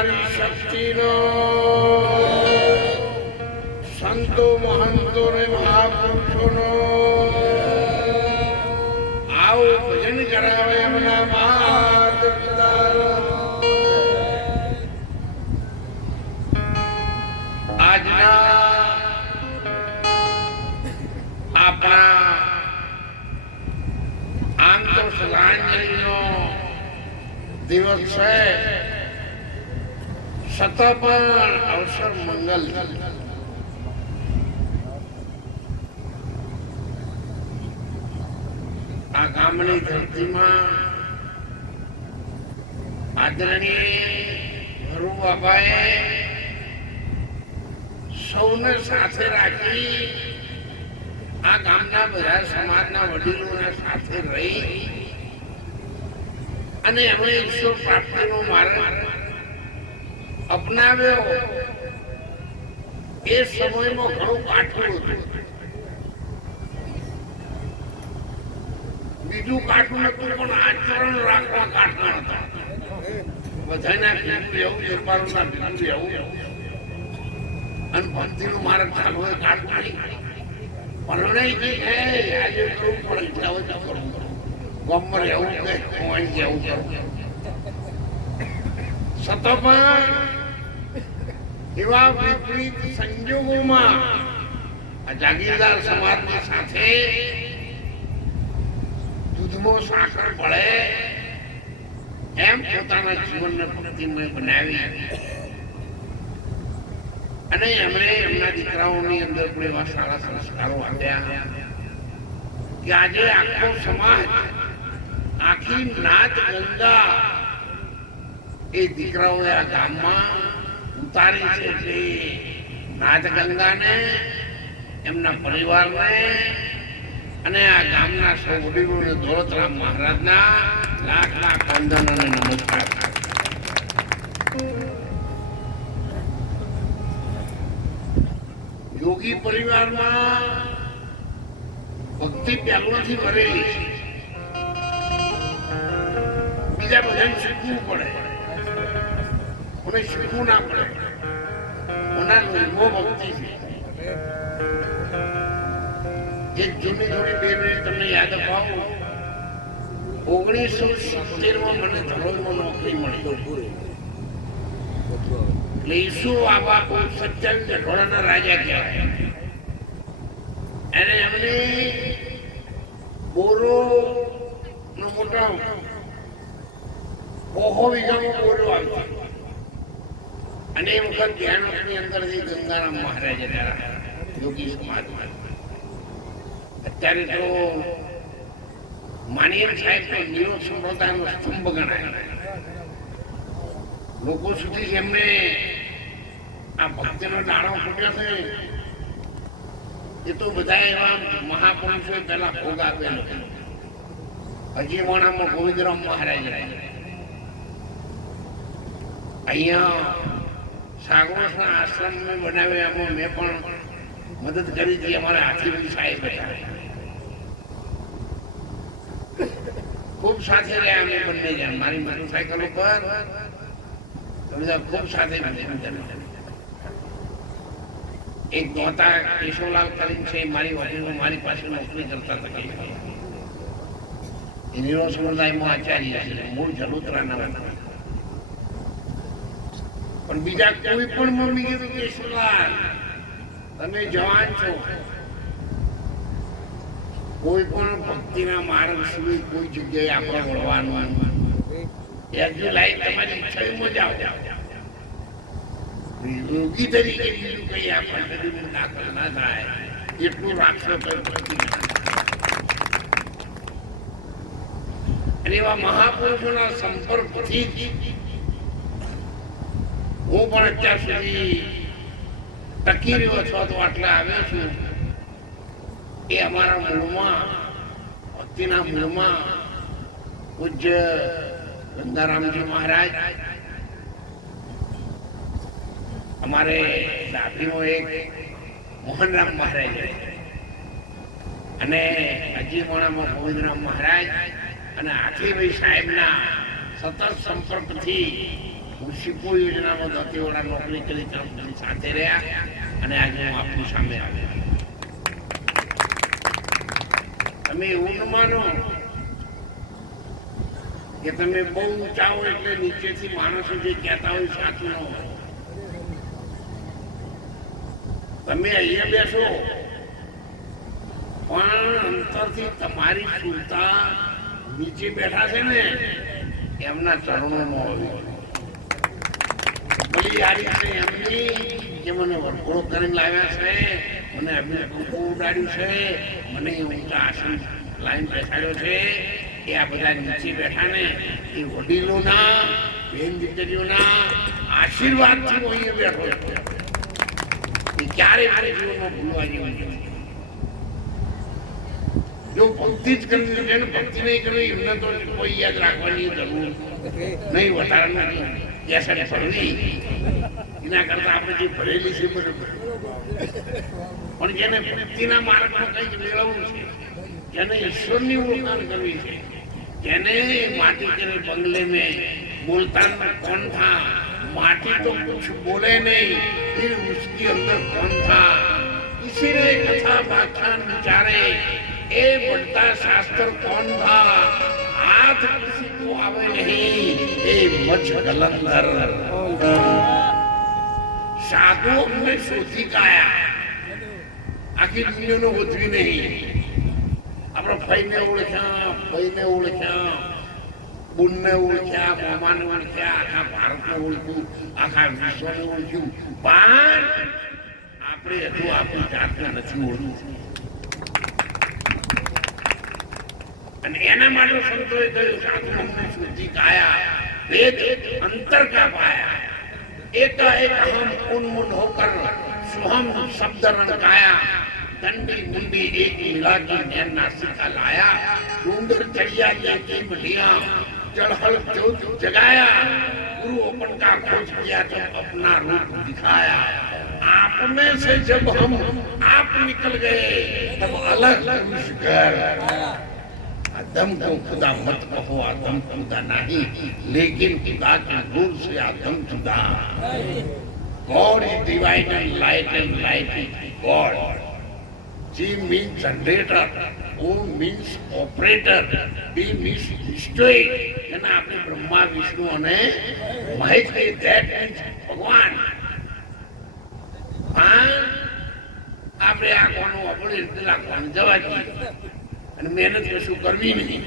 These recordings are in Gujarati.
નારી શક્તિનો સંતો મહંતો ને મહાપુરુષોનો આવો ભજન કરાવે એમના માત પિતાનો. આજના આપણા આમ તો શ્રદ્ધાંજલિનો દિવસ છે, છતાં પણ અવસર મંગલ. આ ગામની ધરતીમાં આદરણીય હરુ બાબાએ સૌને સાથે રાખી આ ગામના બધા સમાજના વડીલોના સાથે રહી અને એમણે ઈશ્વર પ્રાપ્તિનો માર્ગ અપનાવ્યો. એ સમયમાં ઘણું કાઠું હતું, બીજું કાઠું નતું, પણ આચરણ રાખવા કાઠા હતા. બધાના ભીડું એવું, વેપારોના ભીડું એવું, અને ભક્તિનો માર્ગ ચાલુ હોય કાઠું નહીં. પરણાઈ ગઈ આજે કરવું પડે, જાવ તો કરવું ગમર એવું કે કોઈ જેવું કરવું. છતાં પણ એવા વિપરીત સંજોગોમાં આ જાગીરદાર સમાજની સાથે દૂધમાં સાકર પડે એમ પોતાના જીવનને ભક્તિમય બનાવી અને એમણે એમના દીકરાઓની અંદર પણ એવા સારા સંસ્કારો આપ્યા કે આજે આખો સમાજ, આખી નાત ગંગા એ દીકરાઓએ આ ગામમાં ઉતારી છે. એટલે નાત ગંગાને, એમના પરિવારને અને આ ગામના સૌ વડીલોને દોલતરામ મહારાજના લાખ લાખ વંદન અને નમસ્કાર. યોગી પરિવારમાં ભક્તિ પહેલાથી ભરેલી છે. બીજા બધાને શીખવું પડે, કોને શીખવું ના પડે. કોના નિર્મો ભક્તિ છે. એક જૂની થોડી બે મિનિટ તમને યાદ અપાવું. 1970 મને ધરોઈમાં નોકરી મળી. એટલે ઈસુ બાબા 27 જઠોડાના રાજા કહેવાય. એને એમને બોરો નો મોટો ઓહો વીઘામાં બોરો આવ્યો. અને એ વખત ધ્યાનની અંદરથી ગંગારામ મહારાજ હતા યોગી સમાજમાં. અત્યારે તો માનીય સાહેબ તો નીરો સંપ્રદાયનો સ્તંભ ગણાય. લોકો સુધી એમને આ ભક્તિનો દાણો ફૂટ્યો છે. એ તો બધા એવા મહાપુરુષોએ પહેલા ભોગ આપેલો. હજી મોણામાં ગોવિંદરામ મહારાજ અહીંયા સાગરોસના આશ્રમને બનાવ્યા. એમાં મેં પણ મદદ કરી હતી. અમારા હાથીભાઈ સાહેબ હતા, ખૂબ સાથે રહ્યા અમે બંને જણ. મારી મોટરસાયકલ ઉપર બધા ખૂબ સાથે એક દોતા કેશવલાલ કરીને છે, મારી વડીલો મારી પાસે નોકરી કરતા હતા. એ નીરો સમુદાયમાં આચાર્ય છે, મૂળ જલોત્રાના હતા. પણ બીજા કોઈ પણ મમ્મી કીધું કેશવલાલ તમે જવાન છો, કોઈ પણ ભક્તિના માર્ગ સુધી કોઈ જગ્યાએ આપણે વળવાનું એજુ લાઈન તમારી ઈચ્છા એમાં જાઓ. યોગી તરીકે બીજું કઈ આપણે શરીરમાં દાખલ ના થાય એટલું રાખશો તો. અને એવા મહાપુરુષોના સંપર્કથી જ હું પણ અત્યાર સુધી ટકી રહ્યો છો, તો આટલા આવ્યો છું. એ અમારા મૂળમાં, ભક્તિના મૂળમાં પૂજ્ય ગંગારામજી મહારાજ, અમારે દાદીનો એક મોહનરામ મહારાજ અને હજી મોણામાં ગોવિંદરામ મહારાજ અને હાથીભાઈ સાહેબના સતત સંપર્કથી હું શીખો યોજનામાં દત્તીવાળા નોકરી કરી તરફ સાથે રહ્યા અને આજે હું આપની સામે આવ્યો. તમે એવું ન માનો કે તમે બહુ ઊંચા હો એટલે નીચેથી માણસો જે કહેતા હોય સાચું ન હોય. તમે અહીંયા બેસો પણ અંતરથી તમારી સુરતા નીચે બેઠા છે ને એમના ચરણોમાં હોવી. ભલી યારી છે એમની કે મને વરઘોડો કરીને લાવ્યા છે, મને એમને ટૂંકું ઉડાડ્યું છે, મને ઊંચા આસન લાઈન બેસાડ્યો છે. એ આ બધા નીચે બેઠા ને એ વડીલોના બેન દીકરીઓના આશીર્વાદથી હું અહીંયા બેઠો છું. એ ક્યારે મારે જીવનમાં ભૂલવા જેવું નથી. જો ભક્તિ જ કરવી છે ને ભક્તિ નહીં કરવી એમને તો કોઈ યાદ રાખવાની જરૂર નહીં. વધારાનું કેસર ભરવી એના કરતા આપણે જે ભરેલી છે બરોબર. પણ જેને ભક્તિના માર્ગમાં કંઈક મેળવવું છે, જેને ઈશ્વરની ઓળખાણ કરવી છે, જેને માટી કરે બંગલે में बोलता कौन था, माटी तो कुछ बोले नहीं, फिर उसके अंदर कौन था. इसीलिए कथा व्याख्यान विचारे ए बढ़ता शास्त्र कौन था, हाथ किसी को आवे नहीं, ए मच गलंदर. साधु हमने शोधी काया આખી દુનિયાનો ગોતવી નહીં. આપણે ભાઈને ઓળખ્યા, બુનને ઓળખ્યા, મામાને ઓળખ્યા, આખા ભારતને ઓળખ્યું, આખા વિશ્વને ઓળખ્યું, પણ આપણે હજુ આપણી જાતને નથી ઓળખ્યું. અને એના માટે સંતોએ કહ્યું સાધુ અમને શુદ્ધિ કાયા, વેદ અંતર કા પાયા, एकाएक हम उन्मुन होकर सुहम शब्द रंगाया, दंडी मुंडी एक मिला की नैन नासिका लाया, डूंगर चढ़िया लेके मिलिया, चढ़हल ज्योत जगाया, गुरु अपन का खोज किया तो अपना रूप दिखाया. आप में से जब हम आप निकल गए तब अलग पुरुष कर. आदम को खुदा मत कहो, आदम खुदा नहीं, लेकिन खुदा के नूर से आदम खुदा. God is divine and light is God. G means generator, O means operator, B means destroy. એના આપણે બ્રહ્મા વિષ્ણુ અને મહેશ કે that means ભગવાન. આપણે આ કોનું આપણે લાગવાનું જવા દઈએ અને મહેનત કશું કરવી નહીં.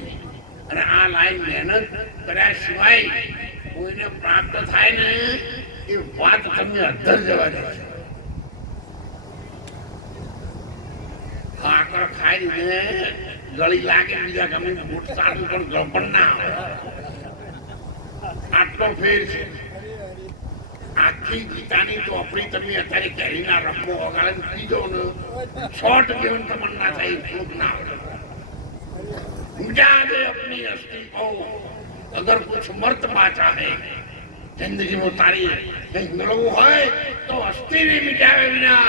અને આ લાઈન મહેનત કર્યા સિવાય કોઈને પ્રાપ્ત થાય ને એ વાત તમને અધર જવા દે છે. આકર ખાઈને ગળી લાગે બીજા ગમે બૂટ સારું પણ ગળપણ ના આવે. આટલો ફેર છે. આખી ગીતાની તો આપણી તમે અત્યારે કેરીના રમવો વગાડે પીધો ને શોર્ટ જેવું તમને ના થાય શ્લોક ના આવે. मिटा दे अपनी अस्थि को, अगर कुछ मर्त बाचा है जिंदगी में तारी कहीं मिलવું હોય તો અસ્થિ ને મિટાવે વિના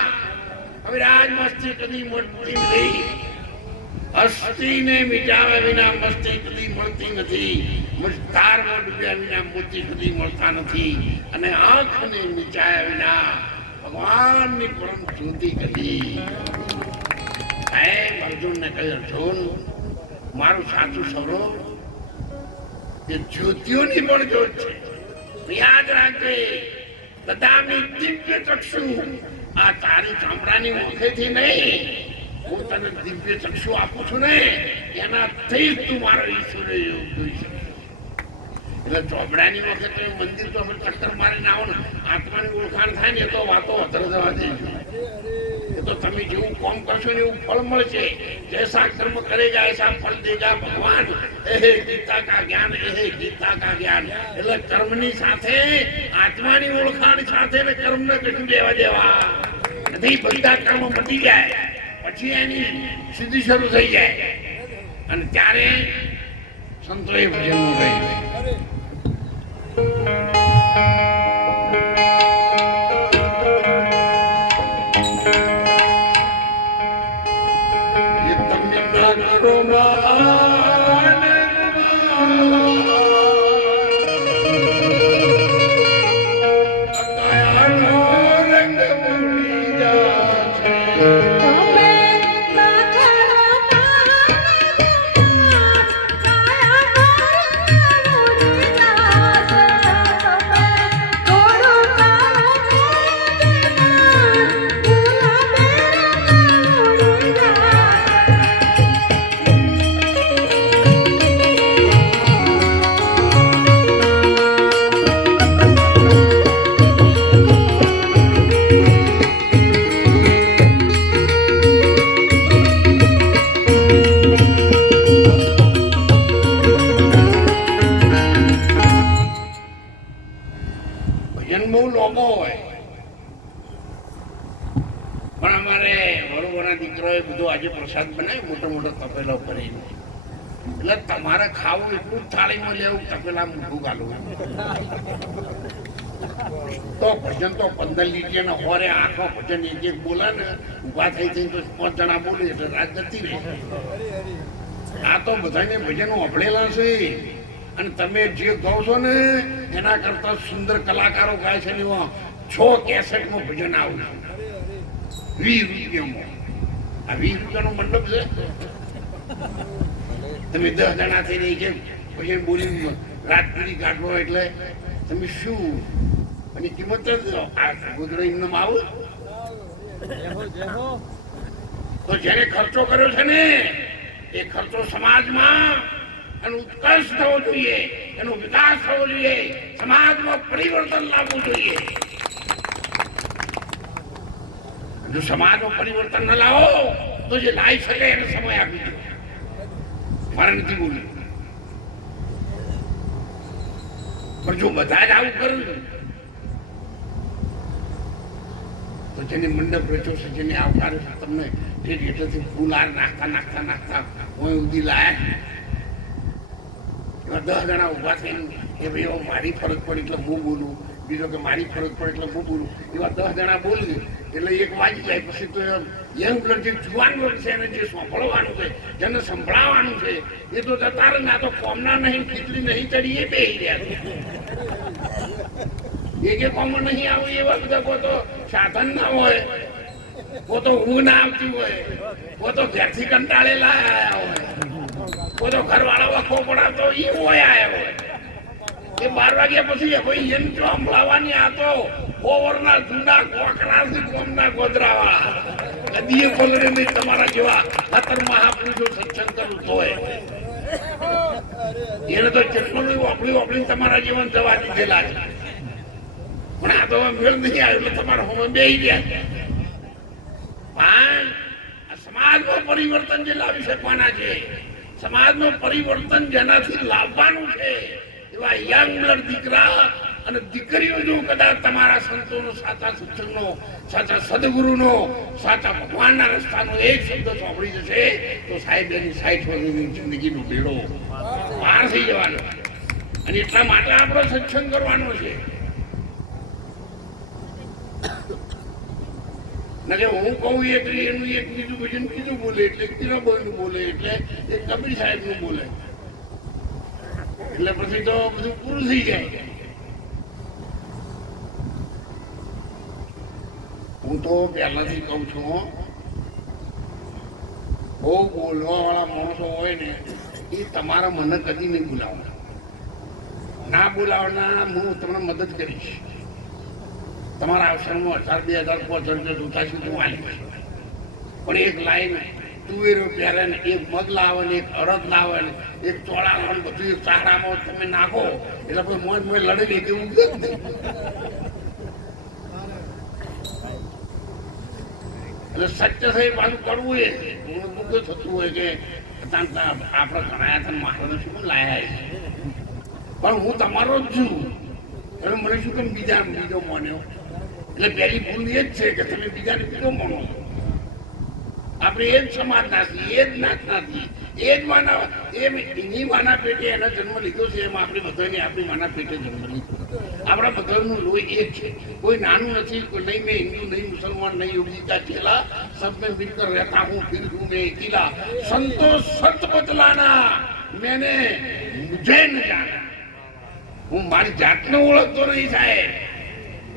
અવિરાજ મસ્તી કદી મળતી નથી. અસ્થિ ને મિટાવે વિના મસ્તી કદી મળતી નથી. મજધારમાં ડૂબ્યા વિના મોતી કદી મળતા નથી. અને આંખને મિચાયા વિના ભગવાનની પરમ જ્યોતિ કદી. અર્જુનને કહ્યું અર્જુન મારું સાચું સ્વરૂપ એ જ્યોતિઓની પણ જ્યોત છે. યાદ રાખજે બધાની દિવ્ય ચક્ષુ આ તારી ચામડાની ઓળખેથી નહીં, હું તને દિવ્ય ચક્ષુ આપું છું ને એનાથી જ તું મારો ઈશ્વર જોઈ શકે. એટલે ચોપડાની વખતે મંદિર તો અમે ચક્કર મારીને આવો ને આત્માની ઓળખાણ થાય ને એ તો વાતો અધર જવા દેજો. એ તો તમે જેવું કામ કરશો ને એવું ફળ મળશે. જૈસા કર્મ કરેગા એસા ફળ દેગા ભગવાન. એહે ગીતા કા જ્ઞાન, એહે ગીતા કા જ્ઞાન. એટલે કર્મની સાથે આત્માની ઓળખાણ સાથે ને કર્મને કશું લેવા દેવા નથી. બધા કર્મ મટી જાય પછી એની સિદ્ધિ શરૂ થઈ જાય અને ત્યારે સંતોએ ભજનનું કહ્યું બહુ લોકો હોય, પણ અમારે વડોદરાના દીકરાએ બધું આજે પ્રસાદ બનાવ્યો મોટો મોટો તપેલો કરીને. એટલે તમારે ખાવું એટલું જ થાળીમાં લેવું, તપેલા મોટું ગાલું. તો ભજન તો 15 લીટીયા ને હોરે આખો ભજન એક બોલે ને ઉભા થઈ તો 5 જણા બોલે એટલે રાત જતી રહે. આ તો બધાને ભજનો અભળેલા છે, અને તમે જે ગાઓ છો ને એના કરતા સુંદર કલાકારો ગાય છે ને 6 કેસેટમાં ભજન આવ્યું છે 20 રૂપિયામાં. આ 20 રૂપિયાનો મંડપ છે. તમે 10 જણા થઈને કે ભજન બોલી રાત પૂરી કાઢવો એટલે તમે શું અને કિંમત આ ગોદડા એમને આવું. તો જેને ખર્ચો કર્યો છે ને એ ખર્ચો સમાજમાં એનો ઉત્કર્ષ થવો જોઈએ, એનો વિકાસ થવો જોઈએ, સમાજમાં પરિવર્તન લાવવું જોઈએ. જો સમાજમાં પરિવર્તન ન લાવો તો જે લાવી શકે એને સમય આપી દો. મારે નથી બોલ્યું, પણ જો બધા જ આવું કર્યું તો જેને મંડપ રચ્યો છે, જેને આવકારે છે, તમને એટલેથી ફૂલાર નાખતા નાખતા નાખતા હું ઉધી લાયા 10 જણા ઉભા થઈને કે ભાઈ મારી ફરજ પડી એટલે હું બોલું, બીજો કે મારી ફરજ પડે એટલે હું બોલું, એવા 10 જણા બોલી એટલે 1 વાગી જાય. પછી તો યંગ બ્લડ જે જુવાન બ્લડ છે એને જે સાંભળવાનું છે, જેને સંભળાવવાનું છે એ તો જતા રહે. ના તો કોમના નહીં, ખીચડી નહીં ચડી એ બેસી રહ્યા. એક કોમો નહીં આવું એવા બધા કોઈ તો સાધન ના હોય, કોઈ તો ઊંઘ ના આવતી હોય, કોઈ તો ઘેરથી કંટાળેલા આવ્યા હોય, કોઈ તો ઘરવાળો વખો પડાવતો એ હોય આવ્યા હોય. એ 12 વાગ્યા પછી ભાઈ એમ જો સંભળાવવાની આ તો ઓવરના જૂના કોકરાથી કોમના ગોદરાવાળા કદીએ બોલરે નહીં. તમારા જેવા 17 મહાપુરુષો સત્સંગ કરું તોય એને તો કેટલું વાપરી તમારા જીવન જવા દીધેલા છે. પણ આ તો મેળ નહીં આવ્યો એટલે તમારા હોમે બેસી ગયા. પણ સમાજમાં પરિવર્તન જે લાવી શકવાના છે, સમાજનું પરિવર્તન જેનાથી લાવવાનું છે એવા યંગ બ્લડ દીકરા અને દીકરીઓ જો કદાચ તમારા સંતોનો, સાચા સત્સંગનો, સાચા સદગુરુનો, સાચા ભગવાનના રસ્તાનો એક શબ્દ સાંભળી જશે તો સાહેબ એની 60 વર્ષની જિંદગીનો બેડો પાર થઈ જવાનો. અને એટલા માટે આપણો સત્સંગ કરવાનો છે. હું કહું એક એનું એક બીજું ભજન બીજું બોલે, એટલે તીરાબાઈનું બોલે, એટલે એક કબીર સાહેબનું બોલે, એટલે પછી તો બધું પૂરું થઈ જાય. હું તો પહેલાથી કહું છું, બહુ બોલવા વાળા માણસો હોય ને એ તમારા મને કદી નહીં બોલાવવાના. ના બોલાવવાના હું તમને મદદ કરીશ. તમારા અવસરમાં 1000, 2000, 5000 જોતા સુધી વાલી. પણ એક લાઈન તુવેરો પહેરે ને એક મગ લાવે ને એક અડદ લાવે ને એક ચોળા લાવે બધું એક ચારામાં તમે નાખો એટલે કોઈ મોજ મોજ લડે નહીં તેવું જ નહીં. એટલે સત્ય થઈ પાછું કરવું એ મુખ્ય થતું હોય કે આપણે ઘણા હતા મહારાજ શું લાયા છે, પણ હું તમારો જ છું. એટલે મને શું કેમ બીજો માન્યો? એટલે પહેલી ભૂલ એ જ છે કે તમે બીજાને બીજો માનો છો. આપણે એ જ સમાજના છીએ, એ જ નાતના છીએ, એ જ માનવ એની માના પેટે એનો જન્મ લીધો છે. એમ આપણે બધાને આપણી માના પેટે જન્મ લીધો. આપણા બધાનું લોહી એક છે, કોઈ નાનું નથી. નહીં મેં હિન્દુ, નહીં મુસલમાન, નહીં યોગી કા ચેલા, સબ મેં મિલકર રહેતા હું, ફિર હूं मैं अकेला, संतोष सत बतलाना मैंने मुझे न जाना. હું મારી જાતને ઓળખતો નહીં સાહેબ,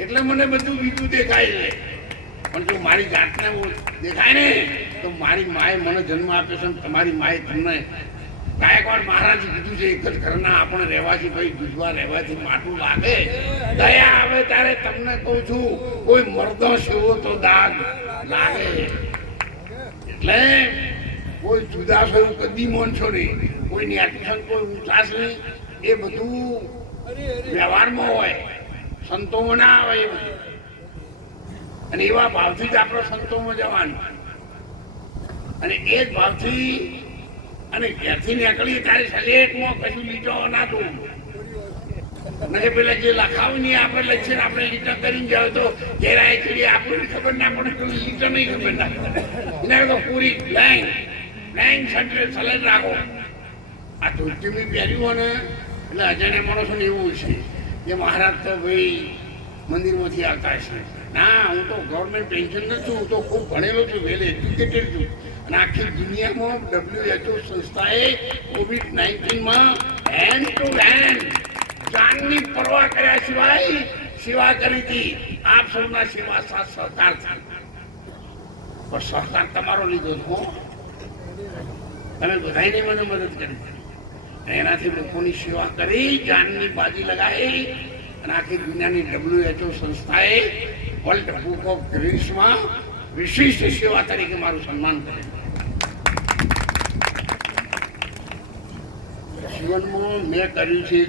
એટલે મને બધું બીજું દેખાય છે. પણ જો મારી જાતને દેખાય ને તો મારી માએ મને જન્મ આપ્યો છે, તમારી માએ તમને. ગાયકવાડ મહારાજ કીધું છે એક જ ઘરના આપણે રહેવાથી ભાઈ ગુજવા રહેવાથી માટું લાગે, દયા આવે ત્યારે તમને કહું છું કોઈ મર્દો સેવો તો દાગ લાગે. એટલે કોઈ જુદા થયું કદી માનશો નહીં, કોઈની આટું કોઈ ઊંચાશ નહીં. એ બધું વ્યવહારમાં હોય, સંતોમાં ના આવે એ બધું. અને એવા ભાવથી જ આપણે સંતોમાં જવાનું. અને એ જ ભાવથી અને ઘેરથી નીકળીએ ત્યારે સલેટમાં કશું લીટો ના દઉં. મને પેલા જે લખાવું નહીં આપણે લખીએ ને આપણે લીટર કરીને જાવ તો ઘેરાય ચડી આપણને ખબર ના પડે લીટર નહીં ખબર ના પડે એના તો પૂરી બ્લેન્ક સલેડ રાખો. આ ધોતી મેં પહેર્યું હોય ને એટલે અજાણ્યા માણસોને એવું છે કે મહારાજ તો ભાઈ મંદિરમાંથી આવતા છે. ના, હું તો ગવર્મેન્ટ પેન્શન નથી, હું તો ખૂબ ભણેલો છું, વેલ એજ્યુકેટેડ છું. અને આખી દુનિયામાં WHO સંસ્થાએ COVID-19માં હેન્ડ ટુ હેન્ડ જાનની પરવા કર્યા સિવાય સેવા કરી હતી. આપ સૌના સેવા સાથ સહકાર થાય, પણ સહકાર તમારો લીધો હતો. તમે બધાને મને મદદ કરી, એનાથી લોકોની સેવા કરી, જાનની બાજી લગાવી અને આખી દુનિયાની WHO સંસ્થાએ વર્લ્ડ બુક ઓફ ગ્રીન્સમાં વિશિષ્ટ સેવા તરીકે મારું સન્માન કર્યું. જીવનમાં મેં કર્યું છે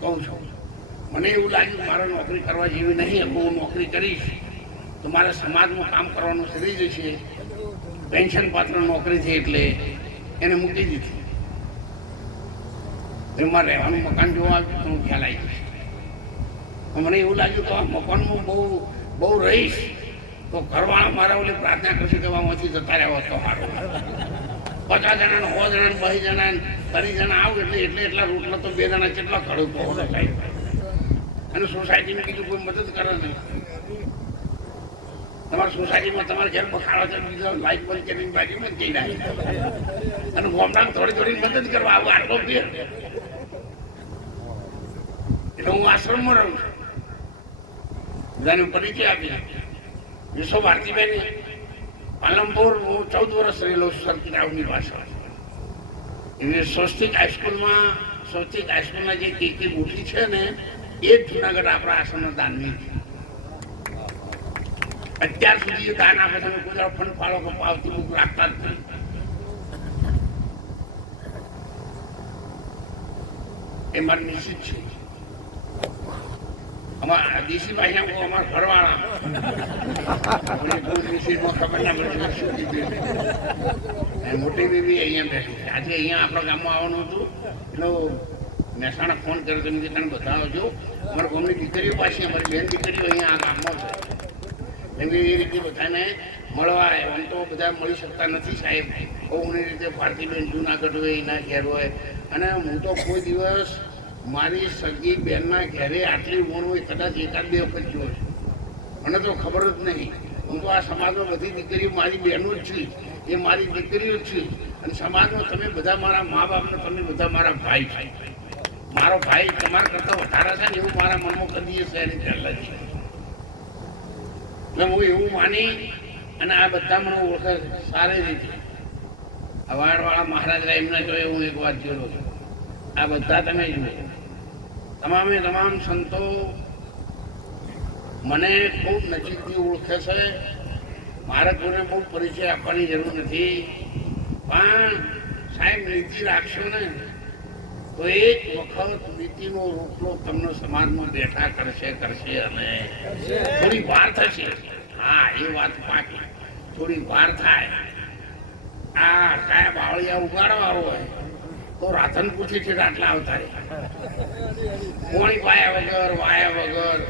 કહું છું. મને એવું લાગ્યું મારે નોકરી કરવા જેવી નહીં, હું નોકરી કરીશ તો મારે સમાજમાં કામ કરવાનું થઈ જશે. પેન્શન પાત્ર નોકરી છે એટલે એને મૂકી દીધી. એમાં રહેવાનું મકાન જોવા આવ્યું તો હું ખ્યાલ આવી જશે. મને એવું લાગ્યું કે આ મકાનમાં બહુ રહીશ તો ઘરવાળા મારા ઓલી પ્રાર્થના કરશે કે આમાંથી જતા રહેવા તો સારું. 50 જણાને 100 જણાને 20 જણાને 30 જણા આવું એટલે એટલા રોટલા તો 2 જણા કેટલા ખડું પહોંચે થાય. અને સોસાયટીમાં કીધું કોઈ મદદ કરે નહીં. તમારી સોસાયટીમાં તમારે ઘેર બખાડો છે, બીજો લાઈટ બંધ કરીને બાજુમાં જઈ જાય અને ગામડામાં થોડી મદદ કરવા આવું આટલો ફેર. એટલે હું આશ્રમમાં રહું છું. બધાને પરિચય આપી વિશ્વ ભારતીબેન પાલનપુર હું 14 વર્ષ રહેલો છું સરકીરાવની પાછળ. એટલે સ્વસ્તિક હાઈસ્કૂલના જે કેકી ગોઠી છે ને એ જ જુનાગઢ આપણા આશ્રમના દાનની છે. અત્યાર સુધી દાન આપે તમે કોઈ ફંડ ફાળો કે પાવતી બુક રાખતા જ નહીં. એ મારી નિશ્ચિત છે. અમારા દેશી ભાઈ અમારા ઘરવાળા મોટી બેબી અહીંયા બેઠી છે. આજે અહીંયા આપણા ગામમાં આવવાનું હતું એટલે મહેસાણા ફોન કર્યો તમે તને બતાવજો. અમારા ગામની દીકરીઓ પાછી અમારી બેન દીકરીઓ અહીંયા આ ગામમાં છે. એમ એ રીતે બધાને મળવા એમ તો બધા મળી શકતા નથી સાહેબ. બહુની રીતે ભારતીબેન જુનાગઢ હોય એના ઘેર હોય. અને હું તો કોઈ દિવસ મારી સગી બેનના ઘેરે આટલી ઉંમર હોય કદાચ 1-2 વખત જોયો છું. મને તો ખબર જ નહીં. હું તો આ સમાજમાં બધી દીકરીઓ મારી બહેનો જ છે, એ મારી દીકરીઓ જ છે. અને સમાજમાં તમે બધા મારા મા બાપને તમે બધા મારા ભાઈ છે. મારો ભાઈ તમારા કરતાં વધારે છે ને એવું મારા મનમાં કદી છે એની પહેલાં છે. એટલે હું એવું માની અને આ બધા મને ઓળખે સારી રીતે. અવાડવાળા મહારાજરા એમના જોઈએ હું એક વાત જોયો છું. આ બધા તમે જુઓ, તમામે તમામ સંતો મને ખૂબ નજીકથી ઓળખે છે. મારે કોઈને બહુ પરિચય આપવાની જરૂર નથી. પણ સાહેબ નીતિ રાખશો ને તો એક વખત નીતિનો રોટલો તમને સમાજમાં બેઠા કરશે અને થોડી વાર થશે. હા, એ વાત પાકી. થોડી વાર થાય. આ કયા બાવળિયા ઉગાડવા હોય તો રાધન પૂછી છે આટલા આવતા રહે. પોણી વાયા વગર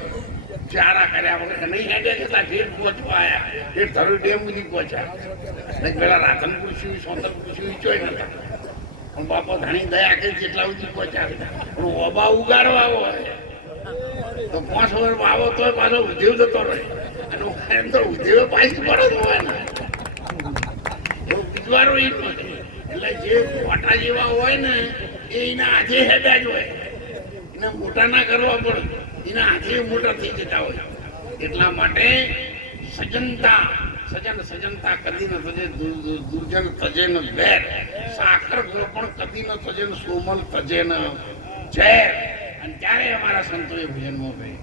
ચારા કર્યા વગર નહીં હેડે જતા ઢેર પહોંચવા આવ્યા. ઢેર ધરોઈ ડેમ સુધી પહોંચ્યા. પેલા રાધન પૂછ્યું, સોતર પૂછ્યું, ચોય નતા. પણ બાપા ઘણી દયા કરી જેટલા સુધી પહોંચ્યા. પણ ઓબા ઉગાડવા હોય તો 5 વર્ષ વાવો તો પાછો ઉદ્યોગ જતો રહે. અને એમ તો ઉદ્યોગ પાછી પડે જ હોય ને એવું બીજવારો એ એટલે જે મોટા જેવા હોય ને એ એના હાથે હેડા જ હોય. એને મોટા ના કરવા પડે, એના હાથે મોટા થઈ જતા હોય. એટલા માટે સજનતા કદી ન થજે, દુર્જન તજે ન વેર. સાકર પણ કદી ન થજે, સોમલ તજે ન ઝેર. અને ત્યારે અમારા સંતોએ ભજનમાં કહ્યું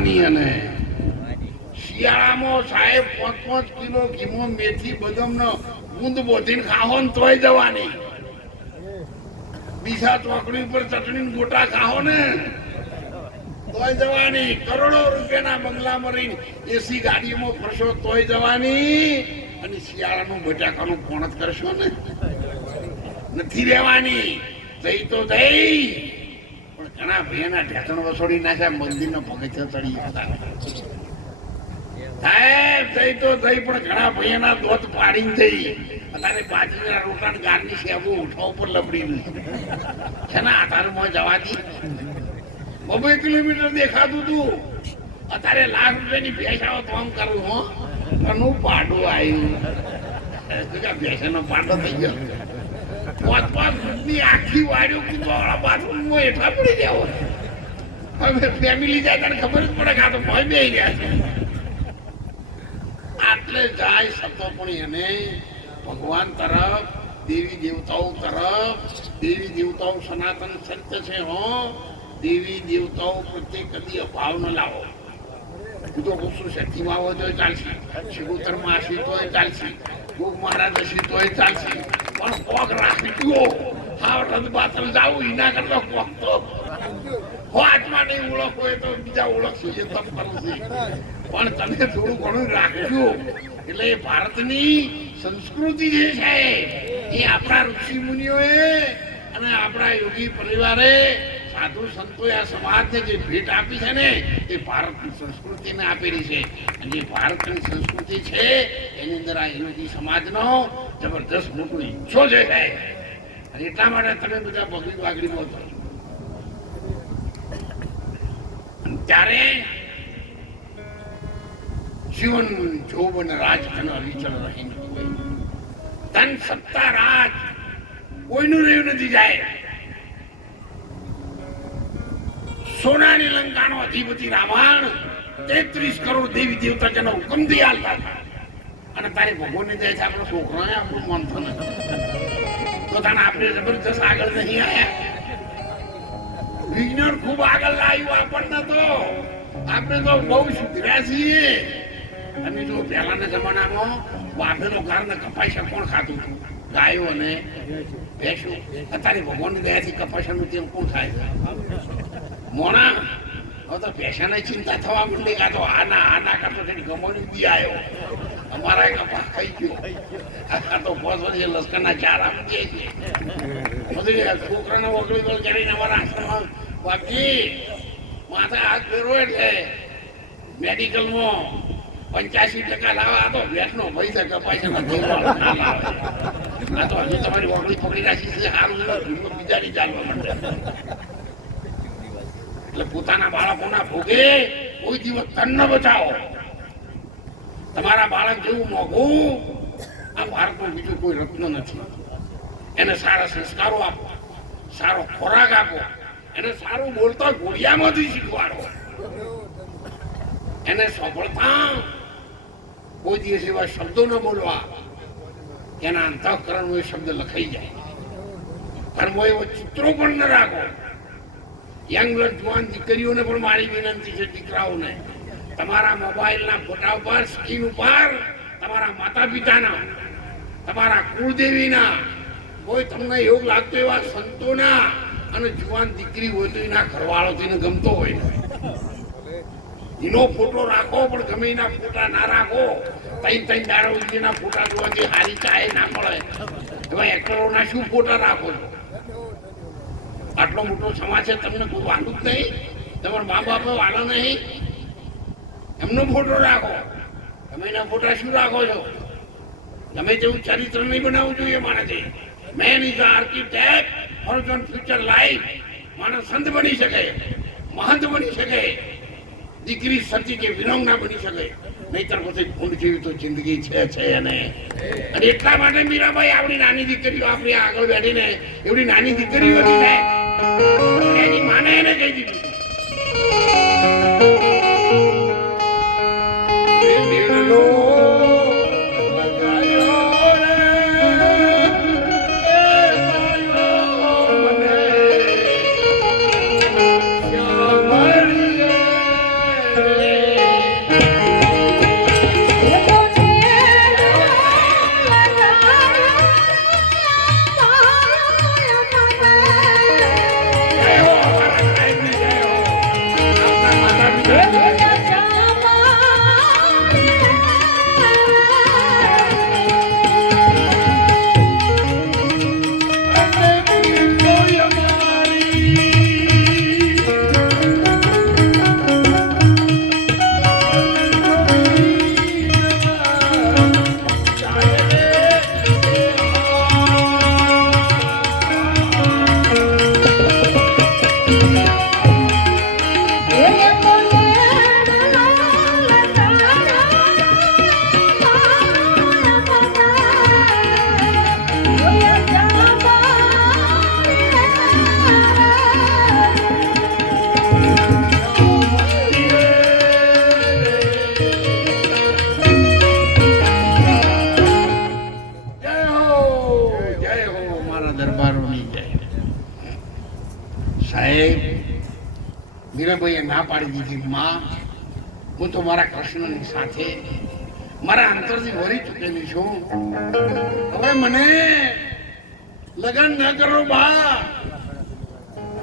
જવાની. અને શિયાળામાં સાહેબ 5-5 કિલો ઘીમો મેથી બદામનો ગુંદ બોધીને ખાહો ને તોય જવાની. બીજા ચોકડી ઉપર ચટણી ગોટા ખાહો ને તોય જવાની. કરોડો રૂપિયાના બંગલામાં રહીને એસી ગાડીમાં ફરશો તોય જવાની. અને શિયાળાનું બટાકાનું કોણ કરશો ને નથી રહેવાની. જઈ તો જઈ પણ ઘણા ભાઈના ઢેસણ વસોડી નાખ્યા, મંદિરના પગથિયા ચડી હતા. સાહેબ જઈ તો જઈ પણ ઘણા ભાઈના દોત પાડીને જઈ. અત્યારે બાજરીના રોટલા ગારની સેવું ઉઠવા ઉપર લપડી છે ને આધારમાં જવાથી 2 કિલોમીટર દેખાતું હતું. અત્યારે લાખ રૂપિયાની ભેંસ આવે તો આમ કરું હો એનું પાડું આવ્યું. ભેંસનો પાડો થઈ ગયો. 5-5 ફૂટની આખી વાડીઓ કૂદવાવાળા બાથરૂમમાં એટલા પડી જાવ. હવે ફેમિલી જાય ત્યારે ખબર જ પડે કે આ તો ભય બે ગયા છે. આટલે જાય શબ્દો પણ એને ભગવાન તરફ, દેવી દેવતાઓ તરફ. દેવી દેવતાઓ સનાતન સત્ય છે. હો દેવી દેવતાઓ પ્રત્યે કદી અભાવ ન લાવો. તો ગુસ્સો શક્તિમાં હોય તો ચાલશે, શિગોતર માં હસી તોય ચાલશે, ગોગ મહારાજ હસી તોય ચાલશે. પણ કોક રાખી દો. હા રદ બાતલ જાવું એના કરતા કોક તો આત્મા નહીં ઓળખો એ તો બીજા ઓળખશે. એ તપ કરશે પણ તમે થોડું ઘણું રાખજો. એટલે ભારતની સંસ્કૃતિ જે છે એ આપણા ઋષિ મુનિઓએ અને આપણા યોગી પરિવારે સાધુ સંતોએ આ સમાજને જે ભેટ આપી છે ને એ ભારતની સંસ્કૃતિને આપેલી છે. અને જે ભારતની સંસ્કૃતિ છે એની અંદર આ યોગી સમાજનો જબરદસ્ત મોટો હિસ્સો છે. અને એટલા માટે તમે બધા બગડી વાગડીમાં છો. ત્યારે જીવન જોબન રાજ ધન અવિચલ રહી નથી. ધન સત્તા રાજ કોઈનું રહ્યું નથી. જાય સોનાની લંકાનો અધિપતિ રાવણ 33 કરોડ દેવી દેવતા જેનો હુકમ થી હાલતા હતા. અને તારે ભગવાનને જાય છે આપણો છોકરો આપણું મંથન તો તને આપણે જબરદસ્ત આગળ નહીં આવ્યા. વિજ્ઞાન ખૂબ આગળ લાવ્યું આપણને. તો આપણે તો બહુ સુધર્યા છીએ. અને જો પહેલાના જમાનામાં વાફેલો ઘર ને કપાસા કોણ ખાતું હતું? ગાયો અને ભેંસો. અત્યારે ભગવાનની દયાથી કપાસાનું તેલ કોણ ખાય? મોણા. હવે તો ભેંસાને ચિંતા થવા માંડી. કાં તો આના કાં તો ગમોની બી આવ્યો. અમારા કપાસ ખાઈ ગયો. આ તો 5 વર્ષે લશ્કરના 4 આપીએ છીએ. છોકરાને ઓગળી ગોળ કરીને અમારા આશ્રમમાં બાકી માથા હાથ ફેરવો એટલે મેડિકલમાં 85% લાવવા. આ તો ભેંસનો પૈસા કપાય છે. આ તો હજુ તમારી ઓગળી પકડી રાખી છે. સારું બીજાની ચાલવા માંડે. એટલે પોતાના બાળકોના ભોગે કોઈ દિવસ તન ન બચાવો. તમારા બાળક જેવું મોઘું આ ભારતમાં બીજું કોઈ રત્ન નથી. એને સારા સંસ્કારો આપો, સારો ખોરાક આપો, એને સારું બોલતા ઘોડિયામાંથી શીખવાડો. એને સફળતા કોઈ દિવસ એવા શબ્દો ન બોલવા એના અંતઃકરણમાં એ શબ્દ લખાઈ જાય. ઘરમાં એવો ચિત્રો પણ ન રાખો. યંગ જુવાન દીકરીઓને પણ મારી વિનંતી છે, દીકરાઓને તમારા મોબાઈલના ફોટા ઉપર, સ્ક્રીન ઉપર તમારા માતા પિતાના, તમારા કુળદેવીના, કોઈ તમને યોગ લાગતો એવા સંતોના અને જુવાન દીકરી હોય તો એના ઘરવાળોથી ગમતો હોય એનો ફોટો રાખો. પણ ગમે એના ફોટા ના રાખો. 3 દાડા ફોટા જોવાથી હારી ચાય ના મળે. એવા એક્ટરોના શું ફોટા રાખો છો? આટલો મોટો સમાજ છે, તમને કોઈ વાંધું જ નહીં? તમારા મા બાપે વાળો નહીં? એમનો ફોટો રાખો. તમે એના ફોટા શું રાખો છો? તમે જેવું ચરિત્ર નહીં બનાવવું જોઈએ માણસે. Main is architect four future life. માણસ સંત બની શકે, મહંત બની શકે, દીકરી સતી કે વિરંગના બની શકે. નહીતર પછી ભૂંડ જેવી તો જિંદગી છે. અને એટલા માટે મીરાબાઈ આપણી નાની દીકરીઓ આપણી આગળ બેઠીને એવડી નાની દીકરીઓ હતી ને એની માને એને કહી દીધું સાહેબ મીરાબાઈએ ના પાડી દીધી, માં હું તો મારા કૃષ્ણની સાથે મારા અંતરથી વળી ચૂકેલી છું. હવે મને લગ્ન ન કરો બા.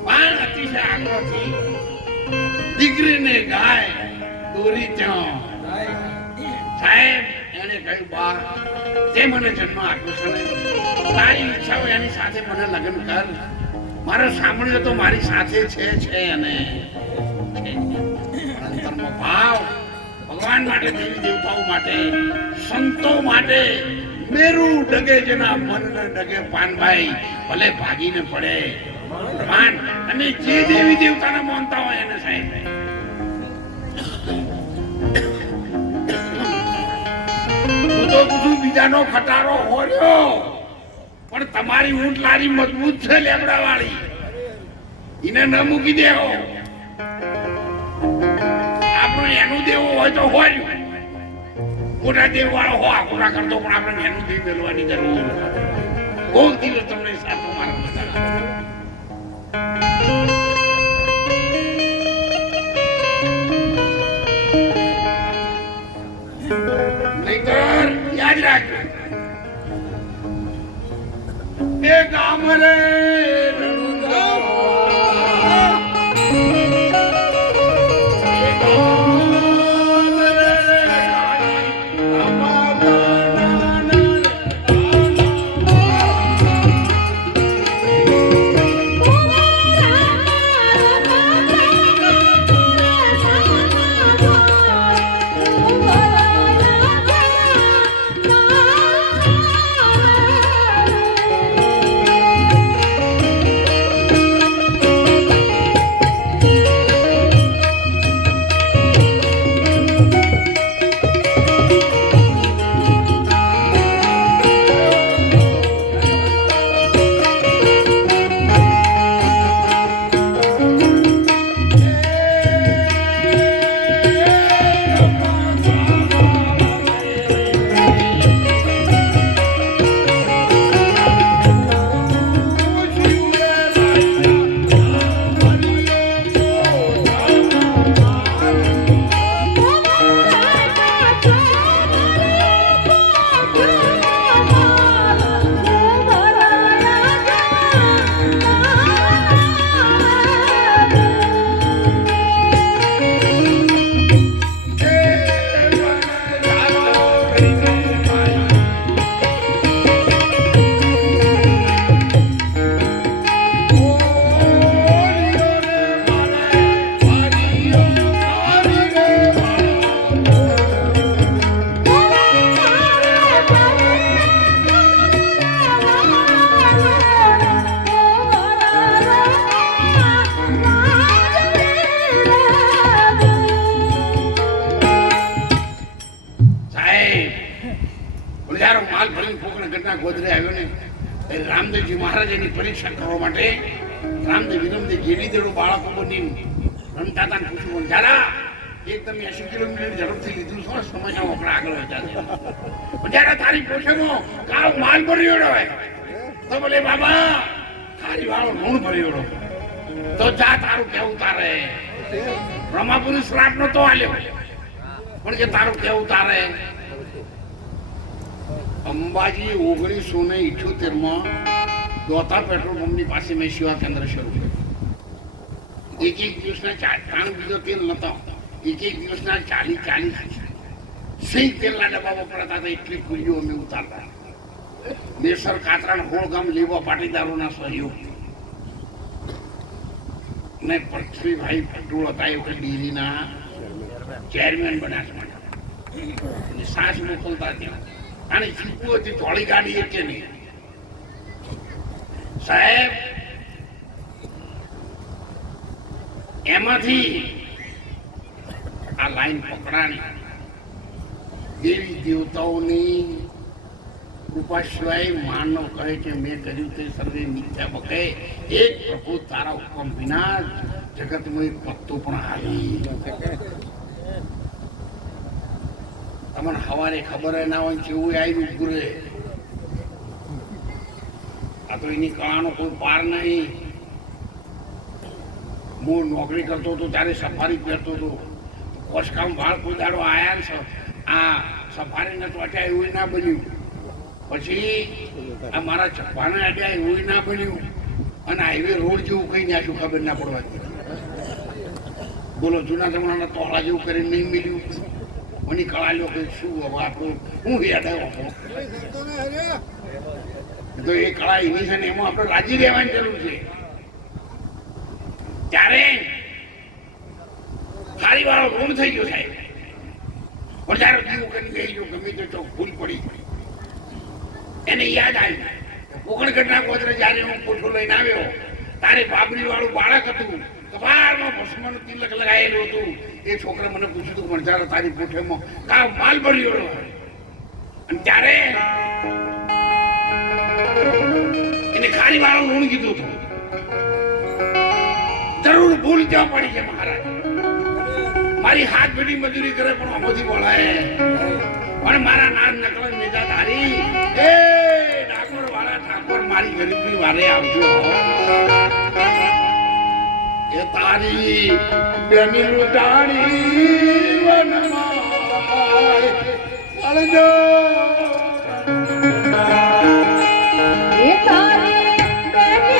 પણ અતિશય આગ્રહથી દીકરીને ગાય દોરી ત્યાં. સાહેબ એને કહ્યું, બા તે મને જન્મ આપ્યો છે ને, તારી ઈચ્છા હોય એની સાથે મને લગ્ન કર. મારો સાંભળ્યો તો મારી સાથે છે અને અંતરનો ભાવ ભગવાન માટે, દેવી દેવતાઓ માટે, સંતો માટે મેરુ ડગે જેના મનને ડગે પાનભાઈ ભલે ભાગીને પડે. ભગવાન તમે જે દેવી દેવતાને માનતા હોય એને સાહેબ હું તો બધું બીજાનો ખટારો હોર્યો, પણ તમારી ઊંટ લારી મજબૂત છે લેબડા વાળી, એને ન મૂકી દેવો. આપણે એનું દેવું હોય તો હોય, મોટા દેવ વાળો હો આખુરા કરતો, પણ આપણે એનું દેવ મેળવાની જરૂર કોઈ દિવસ તમને સાચો માર્ગ બતાવે. નહીતર યાદ રાખજો એ ગામ રે ગોદરે આવ્યો ને રામદેવજી મહારાજની પરીક્ષા કરવા માટે રામદેવ વિરમદેવ ઘેરી દેડું બાળકો બની રમતા હતા ને પૂછ્યું, જરા એક તમે 80 કિલોમીટર ઝડપથી લીધું છો, સમયના વકડા આગળ વધ્યા જયારે તારી પોછેમાં કાળો માલ ભર્યો હોય તો બોલે બાબા તારી વાળો ઋણ ભર્યો તો જા તારું કેવું તારે. રમાપુરી શ્રાપ નતો આલ્યો પણ કે તારું કેવું તારે. અંબાજી 1978 દોતા પેટ્રોલ પંપની પાસે મેં સેવા કેન્દ્ર શરૂ કર્યું. એક દિવસના 3 બીજો તેલ નતો, એક દિવસના 40 સહી તેલના ડબ્બા વપરાતા હતા. એટલી કુલીઓ અમે ઉતારતા. મેસર કાતરાણ હોળગામ લેવા પાટીદારોના સહયોગ ને પૃથ્વીભાઈ પટોળ હતા એ ડેરીના ચેરમેન બન્યા છે. સાસ મોકલતા ત્યાં અને ચીકુ હતી થોડી ગાડી કે નહીં. સાહેબ એમાંથી આ લાઈન પકડાણી દેવી દેવતાઓની કૃપા સિવાય માનવ કહે કે મેં કર્યું તે સર્વે મિથ્યા બકે. એક પ્રભુ તારા હુકમ વિના જગતમાં એક પત્તો પણ હાલી. તમને સવારે ખબર ના હોય કેવું આવી ઉભરે. આ તો એની કળાનો કોઈ પાર નહીં. હું નોકરી કરતો હતો ત્યારે સફારી પહેરતો હતો. કોસકામ વાળ કોઈ દાડો આયા છે આ સફારીને તો અટ્યા એવું ના બન્યું. પછી આ મારા ચપ્પાને અડ્યા એવું ના બન્યું. અને હાઈવે રોડ જેવું કઈ નાખ્યું ખબર ના પડવા. બોલો જૂના જમાનાના તોળા જેવું કરીને નહીં મળ્યું. મને કળાયો કે શું હવે આપણું હું યાદ આવ્યો તો એ કળા એની છે ને એમાં આપણે રાજી રહેવાની જરૂર છે. ત્યારે સારી વાળો ઋણ થઈ ગયો સાહેબ. પણ જયારે જીવ કરી ગઈ જો ગમે તો ચોક ભૂલ પડી એને યાદ આવ્યું. કોકણગઢના ગોત્રે જયારે હું કોઠો લઈને આવ્યો તારે બાબરી વાળું બાળક હતું. કપાળમાં ભસ્મનું તિલક લગાવેલું હતું. એ છોકરા મને પૂછ્યું હતું પણ જયારે તારી કોઠેમાં કા માલ ભર્યો અને ત્યારે એને ખારી વાળું ઋણ કીધું હતું. જરૂર ભૂલ ક્યાં પડી છે મહારાજ. મારી હાથ પેઢી મજૂરી કરે પણ આમાંથી બોલાય પણ મારા નામ નકલ મેજા ધારી એ ઠાકોર વાળા ઠાકોર મારી ગરીબની વારે આવજો. એ તારી બેની લૂંટાણી વનમાં અળજો એ તારી બેની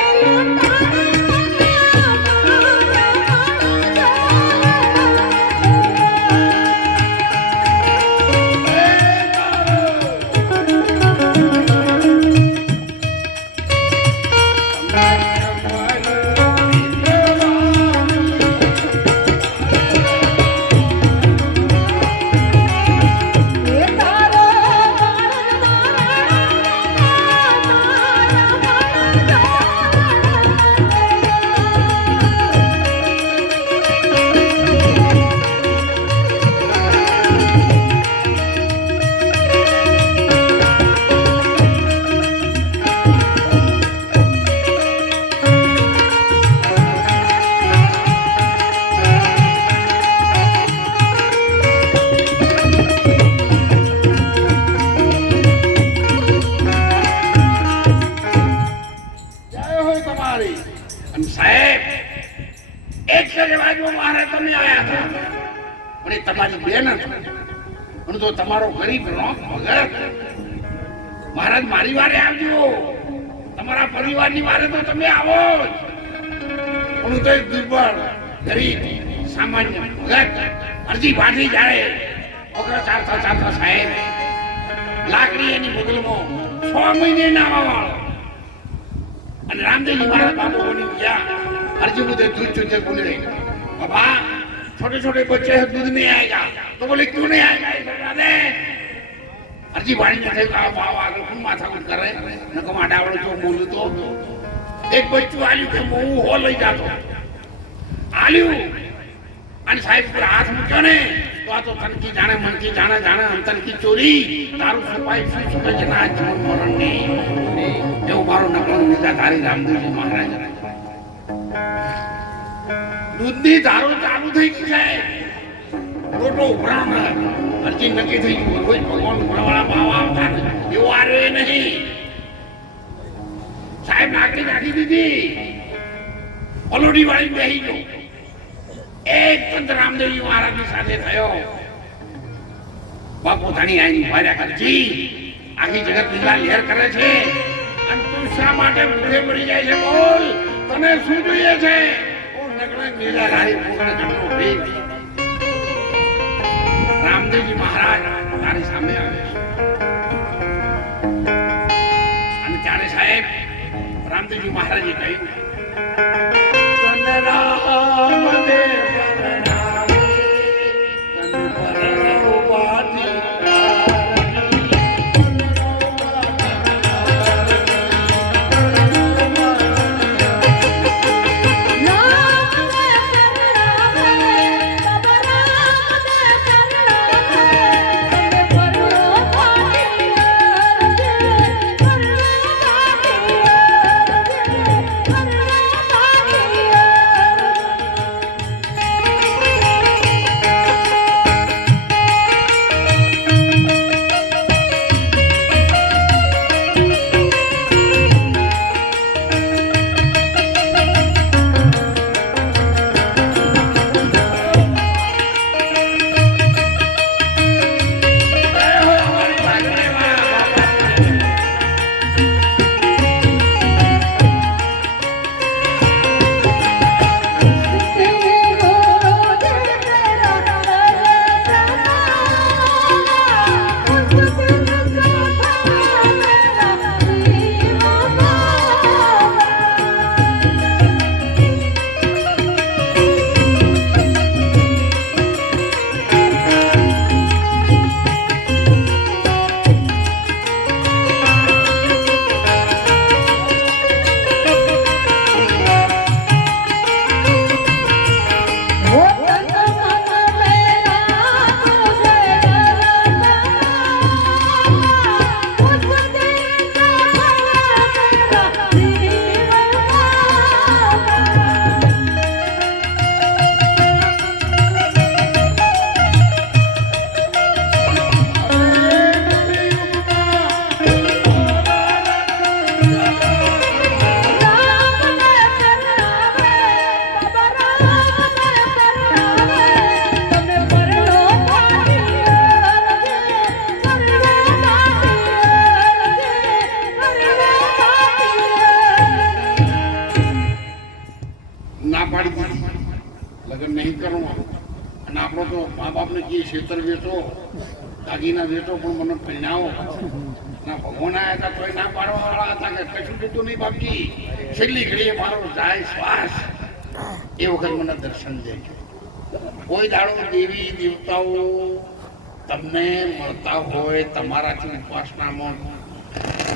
તમારી બેન પણ તો તમારો ગરીબ રોક વગર મહારાજ મારી વારે આવજો. તમારા પરિવારની વારે તો તમે આવો પણ તો એક દુર્બળ ગરીબ સામાન્ય ભગત અરજી ભાટી જાય ઓકરા ચારતા સાહેબ લાકડી એની બગલમાં 6 મહિને નાવા વાળો અને રામદેવજી મહારાજ બાપુ બની ગયા. અરજી મુદ્દે દૂધ ચૂચે બોલે બાબા छोटे छोटे बच्चे हैं दूध नहीं आएगा तो बोले क्यों नहीं आएगा दे अर्जी वाणी ने कहा वाह आगे कौन माथा कुछ कर रहे न को माडावड़ो जो बोलू तो एक बच्चू आल्यू के मुंह हो लई जातो आल्यू અને સાહેબ પર હાથ મૂક્યો ને તો આ તો તનકી જાણે મનકી જાણે જાણે અંતરકી ચોરી તારું સુપાઈ શું કે ના જીવન મરણ નહીં એવું મારો નકલો નીતા ધારી રામદેવજી મહારાજ. દૂધની ધારો ચાલુ થઈ ગઈ છે. રોટો ઉભરાણો અરજી નક્કી થઈ ગયું. કોઈ ભગવાન ઉભરાવાળા બાવા આવતા એવું આવ્યો નહીં. સાહેબ લાકડી નાખી દીધી. પલોડી વાળી બેહી ગયો. એક પંત રામદેવજી મહારાજની સાથે થયો. બાપુ ધણી આઈની ભાર્યા કરજી આખી જગત લીલા લહેર કરે છે અને તું શા માટે ભૂખે પડી જાય છે? બોલ તને શું જોઈએ છે? રામદેવજી મહારાજ તારી સામે આવે અને ત્યારે સાહેબ રામદેવજી મહારાજે કહ્યું લગ્ન નહીં કરવા. અને આપણો તો મા બાપને કહીએ ખેતર વેચો, દાગીના વેચો, પણ મને પહેણાવો. ના ભગવાન આવ્યા હતા તોય ના પાડવાવાળા હતા કે કશું જોતું નહીં બાપજી. છેલ્લી ઘડીએ મારો જાય શ્વાસ એ વખત મને દર્શન જાય. કોઈ દાડો દેવી દેવતાઓ તમને મળતા હોય, તમારાથી ઉપાસનામાં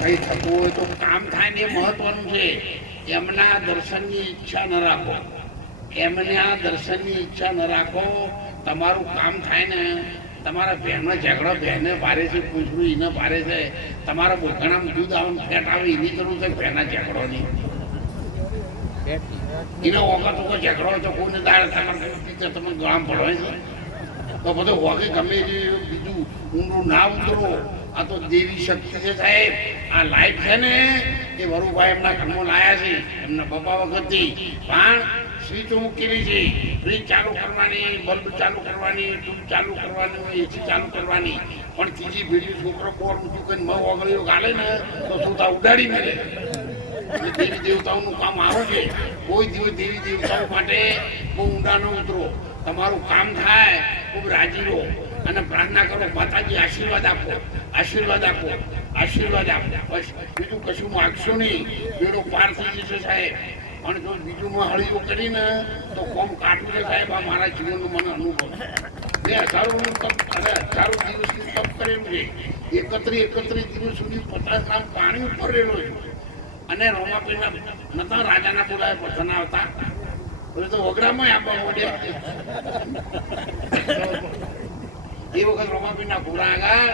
કંઈ થતું હોય તો કામ થાય ને એ મહત્વનું છે. એમના દર્શનની ઈચ્છા ન રાખો, એમના દર્શનની ઈચ્છા ન રાખો. તમારું કામ થાય ને, તમારા બહેનો ઝઘડો બહેને ભારે છે, પૂછડું એને ભારે છે, તમારા બોખાણામાં દૂધ આવે ફેટ આવે એની જરૂર છે, બહેના ઝઘડો નહીં. એનો વખત વખત ઝઘડો તો કોઈને દાળ તમે ગળામ પડવાય છે તો બધો વખે ગમે તે બીજું ઊંડું ના ઉતરો. આ તો દેવી શક્તિ છે સાહેબ. આ લાઈફ છે ને એ વરુભાઈ એમના ઘરમાં લાયા છે એમના પપ્પા વખતથી. પણ સ્વિચ મૂકેલી છે, ફ્રીજ ચાલુ કરવાની, બલ્બ ચાલુ કરવાની, ટ્યુબ ચાલુ કરવાની, એસી ચાલુ કરવાની. પણ ત્રીજી પેઢી છોકરો બોર ઊંચું કરીને મગ વગળીઓ ગાલે ને તો સુતા ઉડાડી મેળે. દેવી દેવતાઓનું કામ આવું છે. કોઈ દિવસ દેવી દેવતાઓ માટે બહુ ઊંડા ન ઉતરો. તમારું કામ થાય ખૂબ રાજી રહો અને પ્રાર્થના કરો, માતાજી આશીર્વાદ આપો, આશીર્વાદ આપો, આશીર્વાદ આપો. બસ બીજું કશું માગશો નહીં, બેડો પાર થઈ જશે સાહેબ. અને જો બીજુંમાં હળીઓ કરીને તો કોમ કાઢવું છે સાહેબ. આ મારા જીવનનો મને અનુભવ. મેં હજારોનું તપ અને હજારો દિવસનું તપ કરેલું છે. 31 દિવસ સુધી 50 ગ્રામ પાણી ઉપર રહેલો છું. અને રોમાપીના નતા રાજાના બોલાવે પથના આવતા તો વગડામાં આપવા મળે. એ વખત રોમાપીના ઘોડા આગળ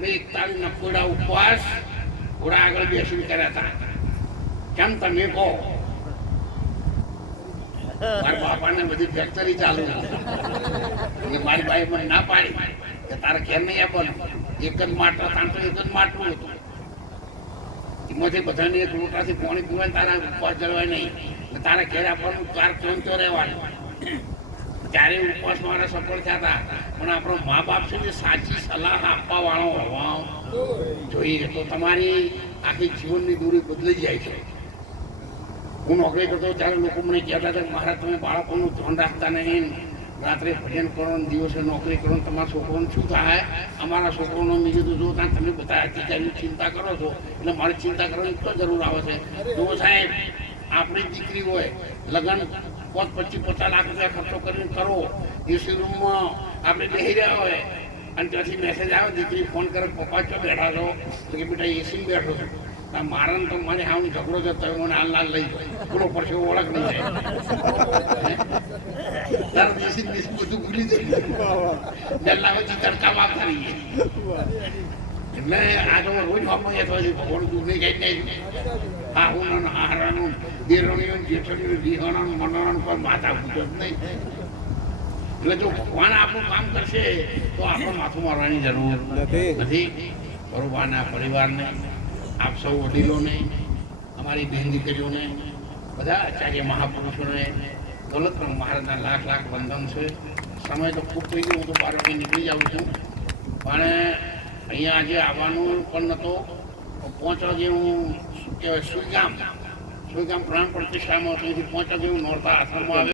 મેં 41 ઘોડા ઉપવાસ ઘોડા આગળ બેસીને કર્યા હતા. કેમ તમે કહો? મારા બાપાને બધી ફેક્ટરી ચાલુ અને મારી બાઈ મને ના પાડી કે તારે ઘેર નહીં આપવાનું. એક જ માટલા તાણ તો એક જ માટલું હતું. એમાંથી બધાને એક લોટાથી પાણી પીવાય, તારા ઉપવાસ જળવાય નહીં. તારે ઘેર આપવાનું, તાર ચોંચો રહેવાનું. ત્યારે ઉપવાસ મારા સફળ થયા હતા. પણ આપણો મા બાપ છે ને સાચી સલાહ આપવા વાળો હોવા જોઈએ તો તમારી આખી જીવનની દૂરી બદલાઈ જાય છે. હું નોકરી કરતો ત્યારે લોકો મને કહેતા હતા કે મારા તમે બાળકોનું ધ્યાન રાખતા નહીં, રાત્રે ભજન કરો, દિવસે નોકરી કરો, તમારા છોકરોને શું થાય? અમારા છોકરોનો મેં કીધું જો ત્યાં તમે બધા અધિકારીની ચિંતા કરો છો એટલે મારી ચિંતા કરવાની તો જરૂર આવે છે. જો સાહેબ આપણી દીકરી હોય, લગ્ન 25-50 લાખ રૂપિયા ખર્ચો કરીને કરો, એસી રૂમમાં આપણે બેસી રહ્યા હોય અને ત્યાંથી મેસેજ આવે, દીકરી ફોન કરે પપ્પા ચો બેઠા છો તો કે બેટા એસી બેઠો છો. મારા તો મને આવું ઝઘડો જતો મને હાલ લાલ લઈ જાય બોલો પડશે ઓળખ નહીં જાય. તારા દેશી બધું ભૂલી જાય પહેલા પછી તડકા બાપ કરી એટલે આ તો રોજ વાપરીએ તો ભગવાન દૂધ નહીં જાય નહીં. હા હું હારાનું દેરણીઓ જેઠણીઓ રીહાણાનું મનાવાનું પણ માથા પૂછો જ નહીં. એટલે જો ભગવાન આપણું કામ કરશે તો આપણે માથું મારવાની જરૂર નથી. બરોબરના પરિવારને, આપ સૌ વડીલોને, અમારી બહેન દીકરીઓને, બધા આચાર્ય મહાપુરુષોને દોલતરામ મહારાજના લાખ લાખ વંદન છે. સમય તો ખૂબ થઈ ગયો, હું તો 12 વાગે નીકળી જાઉં છું. પણ અહીંયા આજે આવવાનું પણ નહોતો. 5 વાગે હું શું કહેવાય સુઈગામ પ્રાણ પ્રતિષ્ઠામાં 5 વાગે હું નોરતા આશ્રમમાં આવ્યો.